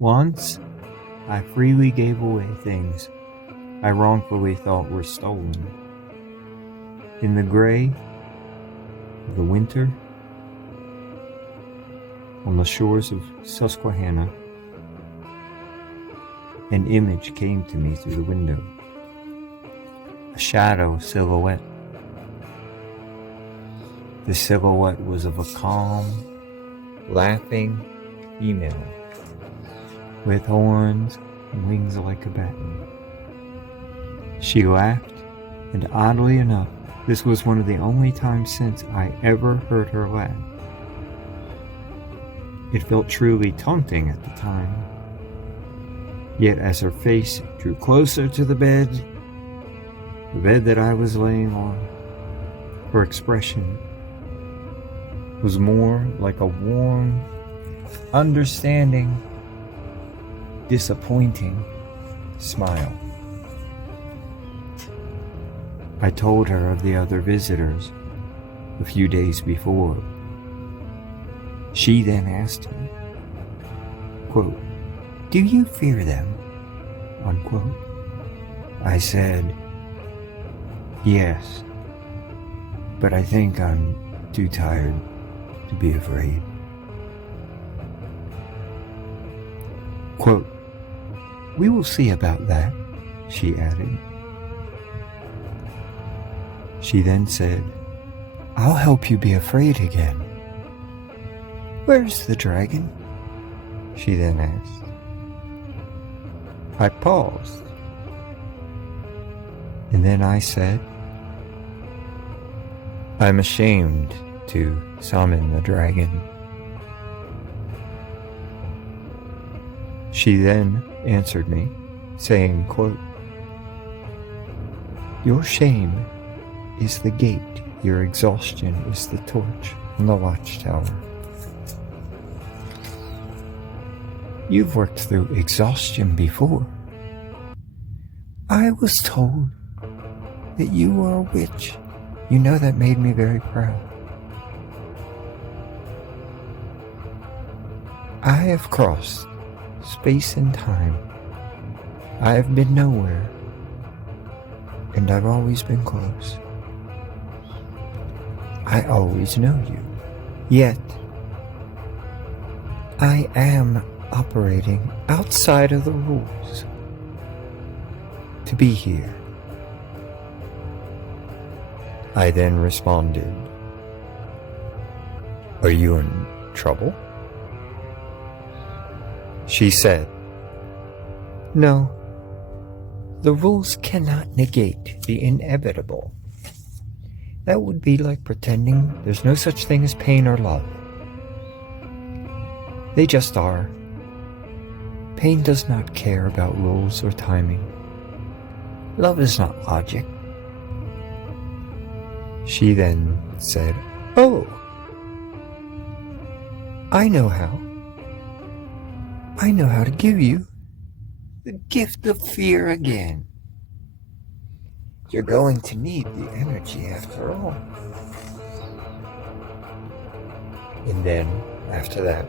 Once, I freely gave away things I wrongfully thought were stolen. In the gray of the winter, on the shores of Susquehanna, an image came to me through the window. A shadow silhouette. The silhouette was of a calm, laughing female with horns and wings like a batten. She laughed, and oddly enough, this was one of the only times since I ever heard her laugh. It felt truly taunting at the time. Yet as her face drew closer to the bed that I was laying on, her expression was more like a warm, understanding, disappointing smile. I told her of the other visitors a few days before. She then asked me, quote, "Do you fear them?" unquote. I said, "Yes, but I think I'm too tired to be afraid." Quote, "We will see about that," she added. She then said, "I'll help you be afraid again." "Where's the dragon?" she then asked. I paused, and then I said, "I'm ashamed to summon the dragon." She then answered me, saying, quote, "Your shame is the gate, your exhaustion is the torch on the watchtower." You've worked through exhaustion before. I was told that you were a witch. You know, that made me very proud. I have crossed space and time. I have been nowhere, and I've always been close. I always know you. Yet, I am operating outside of the rules to be here. I then responded, "Are you in trouble?" She said, "No, the rules cannot negate the inevitable. That would be like pretending there's no such thing as pain or love. They just are. Pain does not care about rules or timing. Love is not logic." She then said, "Oh, I know how. I know how to give you the gift of fear again. You're going to need the energy after all." And then, after that,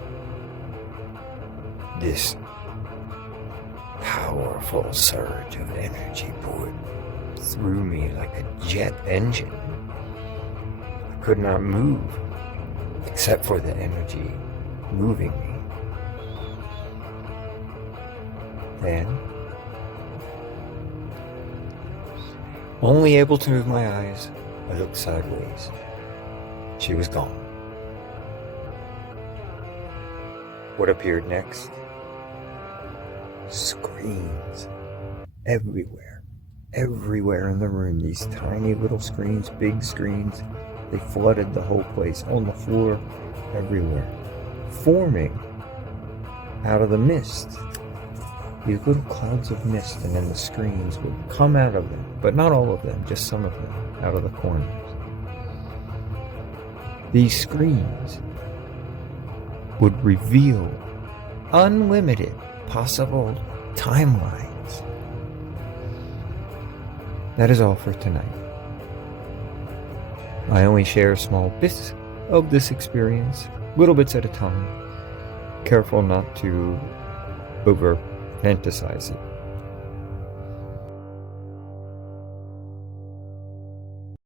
this powerful surge of energy poured through me like a jet engine. I could not move except for the energy moving me. Then, only able to move my eyes, I looked sideways. She was gone. What appeared next? Screens everywhere. Everywhere in the room. These tiny little screens, big screens. They flooded the whole place, on the floor, everywhere. Forming out of the mist. These little clouds of mist, and then the screens would come out of them, but not all of them, just some of them, out of the corners. These screens would reveal unlimited possible timelines. That is all for tonight. I only share small bits of this experience, little bits at a time, careful not to over fantasizing.